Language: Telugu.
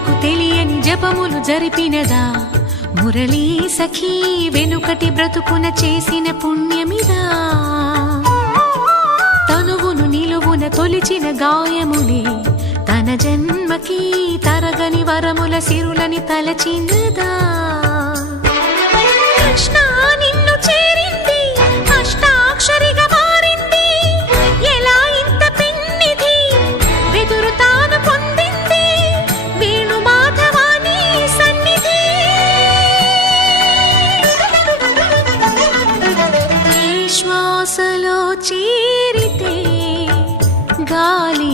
జనులకు తెలియని జపములు జరిపినదా? మురళీ సఖీ వెనుకటి బ్రతుకున చేసిన పుణ్యమిదా? తనువును నిలువున తొలిచిన గాయములే తన జన్మకి తరగని వరముల సిరులని తలచినదా చేరితే గాలి